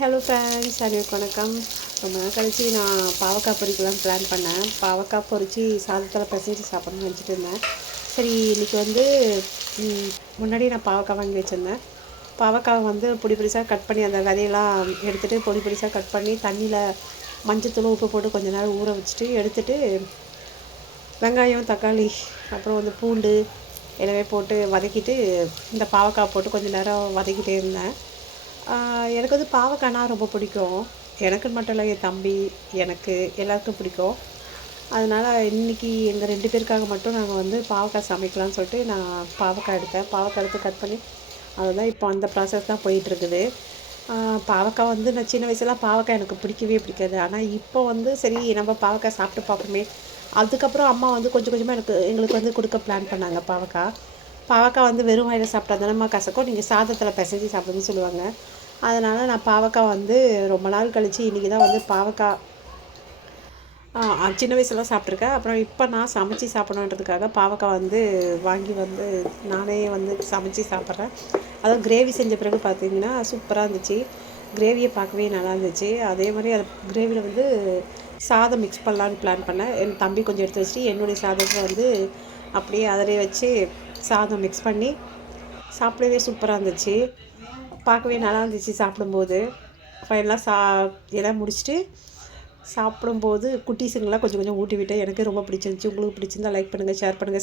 Hello friends, அனைவருக்கும் வணக்கம். ரொம்ப நாள் கழிச்சு நான் பாவக்காய் பொரிக்கலாம் பிளான் பண்ணேன். பாவக்காய் பொரித்து சாதத்தில் பிசைஞ்சு சாப்பிட்ணும்னு நினச்சிட்டு இருந்தேன். சரி, இன்றைக்கி வந்து முன்னாடி நான் பாவக்காய் வாங்கி வச்சுருந்தேன். பாவக்காய் வந்து பொடி பொடிசாக கட் பண்ணி அந்த விதையெல்லாம் எடுத்துகிட்டு பொடி பொடிசாக கட் பண்ணி தண்ணியில் மஞ்சத்தூள் உப்பு போட்டு கொஞ்சம் நேரம் ஊற வச்சுட்டு எடுத்துகிட்டு வெங்காயம், தக்காளி, அப்புறம் வந்து பூண்டு எல்லாமே போட்டு வதக்கிட்டு இந்த பாவக்காய் போட்டு கொஞ்சம் நேரம் வதக்கிட்டே இருந்தேன். எனக்கு வந்து பாவக்காய்னா ரொம்ப பிடிக்கும். எனக்குன்னு மட்டும் இல்லை, என் தம்பி, எனக்கு எல்லாருக்கும் பிடிக்கும். அதனால் இன்றைக்கி எங்கள் 2 பேருக்காக மட்டும் நாங்கள் வந்து பாவக்காய் சமைக்கலாம்னு சொல்லிட்டு நான் பாவக்காய் எடுத்தேன். பாவக்காய் எடுத்து கட் பண்ணி அதுதான் இப்போ அந்த ப்ராசஸ் தான் போயிட்டுருக்குது. பாவக்காய் வந்து நான் சின்ன வயசுலாம் பாவக்காய் எனக்கு பிடிக்கவே பிடிக்காது. ஆனால் இப்போ வந்து சரி நம்ம பாவக்காய் சாப்பிட்டு பார்ப்போமே. அதுக்கப்புறம் அம்மா வந்து கொஞ்சம் கொஞ்சமாக எங்களுக்கு வந்து கொடுக்க பிளான் பண்ணாங்க. பாவக்காய் வந்து வெறும் வாயில் சாப்பிட்டா தானேம்மா கசக்கும், நீங்கள் சாதத்தில் பிசைஞ்சு சாப்பிடுன்னு சொல்லுவாங்க. அதனால் நான் பாவக்காய் வந்து ரொம்ப நாள் கழித்து இன்றைக்கி தான் வந்து பாவக்காய் சின்ன வயசுலாம் சாப்பிட்ருக்கேன். அப்புறம் இப்போ நான் சமைச்சி சாப்பிடணுன்றதுக்காக பாவக்காய் வந்து வாங்கி வந்து நானே வந்து சமைச்சி சாப்பிட்றேன். அதுவும் கிரேவி செஞ்ச பிறகு பார்த்திங்கன்னா சூப்பராக இருந்துச்சு. கிரேவியை பார்க்கவே நல்லா இருந்துச்சு. அதே மாதிரி அது கிரேவியில் வந்து சாதம் மிக்ஸ் பண்ணலான்னு பிளான் பண்ணேன். என் தம்பி கொஞ்சம் எடுத்து வச்சுட்டு என்னுடைய சாதத்தை வந்து அப்படியே அதிலே வச்சு சாதம் மிக்ஸ் பண்ணி சாப்பிடவே சூப்பராக இருந்துச்சு. பார்க்கவே நல்லா இருந்துச்சு சாப்பிடும்போது. ஃபைனலாக எல்லாம் முடிச்சுட்டு சாப்பிடும்போது குட்டீஸுங்கெல்லாம் கொஞ்சம் கொஞ்சம் ஊட்டி விட்டேன். எனக்கு ரொம்ப பிடிச்சிருந்துச்சி. உங்களுக்கு பிடிச்சிருந்தா லைக் பண்ணுங்கள், ஷேர் பண்ணுங்கள்.